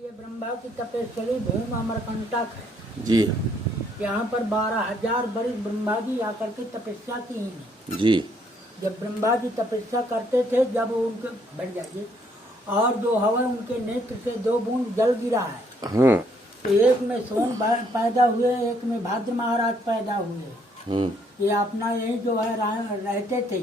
ये ब्रह्मा की तपस्वी भूमि अमरकंटक है जी यहाँ पर 12,000 वर्ष ब्रह्मा जी आकर के तपस्या की हैं। जी। जब ब्रह्मा जी तपस्या करते थे, जब उनके बैठ जाइए, और जो हवा उनके नेत्र से 2 बूंद जल गिरा है, तो एक में सोन पैदा हुए, एक में भाद्र महाराज पैदा हुए। ये अपना यही जो है रहते थे,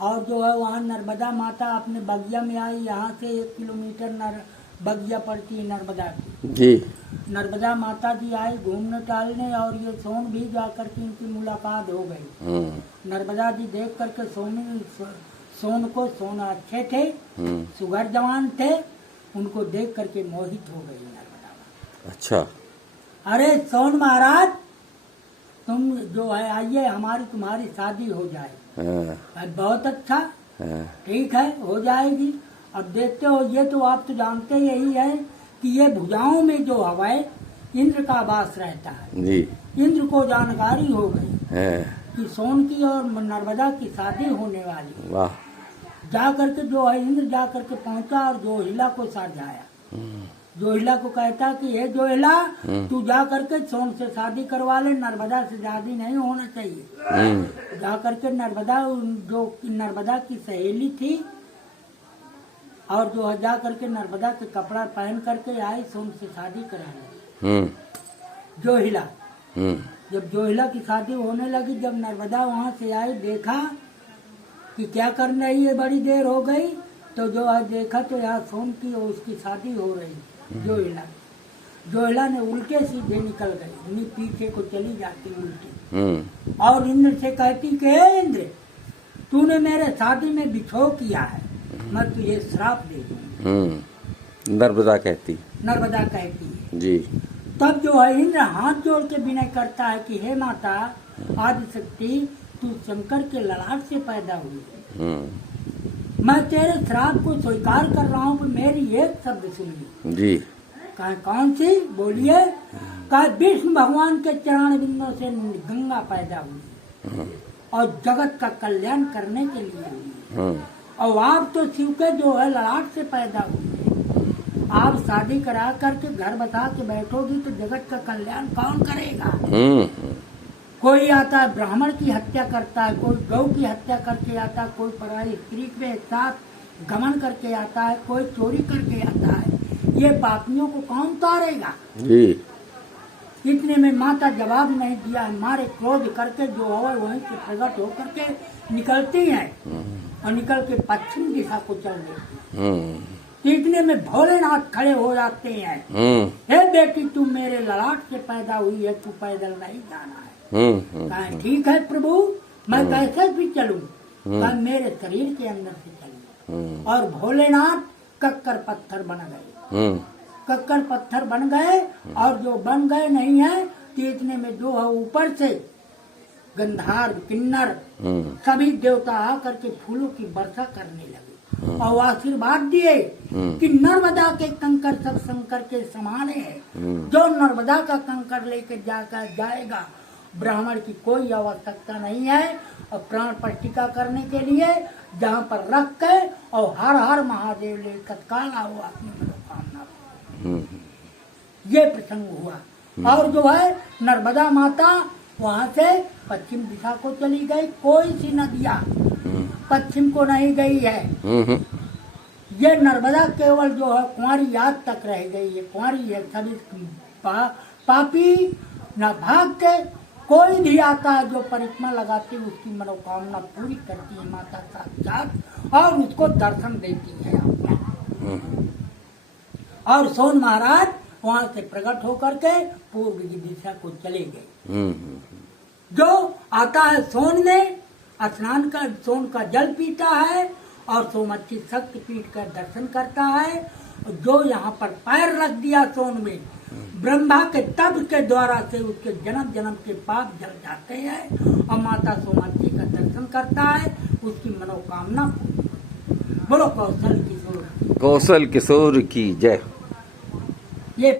और जो है वहाँ नर्मदा माता अपने बगिया में आई। यहाँ से 1 किलोमीटर बगिया पड़ती है नर्मदा की जी। नर्मदा माता जी आई घूमने टहलने, और ये सोन भी जाकर के इनकी मुलाकात हो गई। नर्मदा जी देख करके सोन अच्छे थे, सुगर जवान थे, उनको देख करके मोहित हो गई नर्मदा। अच्छा। अरे सोन महाराज, तुम जो है आइए, तुम्हारी शादी हो जाए। बहुत अच्छा, ठीक है, हो जाएगी। अब देखते हो, ये तो आप तो जानते यही है कि ये भुजाओं में जो हवा इंद्र का वास रहता है जी। इंद्र को जानकारी हो गई कि सोन की और नर्मदा की शादी होने वाली। वाह। जा करके जो है इंद्र जा करके पहुंचा और जोहिला को समझाया। जोहिला को कहता कि हे जोहिला, तू जा करके सोन से शादी करवा ले, नर्मदा से शादी नहीं होना चाहिए। जा करके नर्मदा की सहेली थी, और जो जा करके नर्मदा के कपड़ा पहन करके आई, सोन से शादी कराने जोहिला। जब जोहिला की शादी होने लगी, जब नर्मदा वहाँ से आई, देखा कि क्या करना है, ये बड़ी देर हो गई, तो जो आज देखा तो यहाँ सोन की और उसकी शादी हो रही। जोहिला ने उल्टे सीधे निकल गई, पीछे को चली जाती उल्टी, और इंद्र से कहती कि हे इंद्र, तूने मेरे शादी में बिछो किया है, मैं तुझे श्राप दे दूँ। नर्मदा कहती है जी। तब जो है इंद्र हाथ जोड़ के विनय करता है कि हे माता आदिशक्ति, तू शंकर के ललाट से पैदा हुई है। मैं तेरे श्राप को स्वीकार कर रहा हूँ, मेरी एक शब्द सुनिए जी। कहा कौन सी? बोलिए। कहा विष्णु भगवान के चरण बिंदों से गंगा पैदा हुई और जगत का कल्याण करने के लिए हुई, और आप तो शिव के जो है ललाट से पैदा हुए। आप शादी करा करके घर बता के बैठोगी तो जगत का कल्याण कौन करेगा? कोई आता है ब्राह्मण की हत्या करता है, कोई गौ की हत्या करके आता है, कोई पराई स्त्री के साथ गमन करके आता है, कोई चोरी करके आता है। ये पापियों को कौन तारेगा? इतने में माता जवाब नहीं दिया, मारे क्रोध करके जो है वहीं से प्रकट होकर के निकलती हैं, और निकल के पश्चिम दिशा को चल देती। इतने में भोलेनाथ खड़े हो जाते हैं। हे बेटी, तू मेरे ललाट से पैदा हुई है, तू पैदल नहीं जाना है। कहा ठीक है प्रभु, मैं कैसे भी चलूं? कहा मेरे शरीर के अंदर से चलिए। और भोलेनाथ कक्कर पत्थर बन गए। कक्कर पत्थर बन गए, और जो बन गए नहीं है तो इतने में जो है ऊपर से गंधर्व किन्नर सभी देवता आकर के फूलों की वर्षा करने लगे, और आशीर्वाद दिए कि नर्मदा के कंकर सब शंकर के समान है। जो नर्मदा का कंकर लेकर जाकर जाएगा, ब्राह्मण की कोई आवश्यकता नहीं है, और प्राण प्रतिष्ठा करने के लिए जहाँ पर रख के और हर हर महादेव ले तत्काल आओ अपनी मनोकामना। ये प्रसंग हुआ, और जो है नर्मदा माता वहाँ से पश्चिम दिशा को चली गई। कोई सी नदियाँ पश्चिम को नहीं गई है। ये नर्मदा केवल जो है कुंवारी याद तक रह गई है, कुंवारी है। सभी पापी न भाग के कोई भी आता है जो परिक्रमा लगाती है, उसकी मनोकामना पूरी करती है माता साक्षात, और उसको दर्शन देती है अपना। और सोन महाराज वहाँ से प्रकट होकर के पूर्व की दिशा को चले गए। जो आता है सोन में स्नान कर, सोन का जल पीता है, और सोमवती शक्ति पीठ का दर्शन करता है। जो यहाँ पर पैर रख दिया सोन में, ब्रह्मा के तप के द्वारा से उसके जन्म जन्म के पाप जल जाते हैं, और माता सोमवती का दर्शन करता है, उसकी मनोकामना। बोलो कौशल किशोर की जय। ये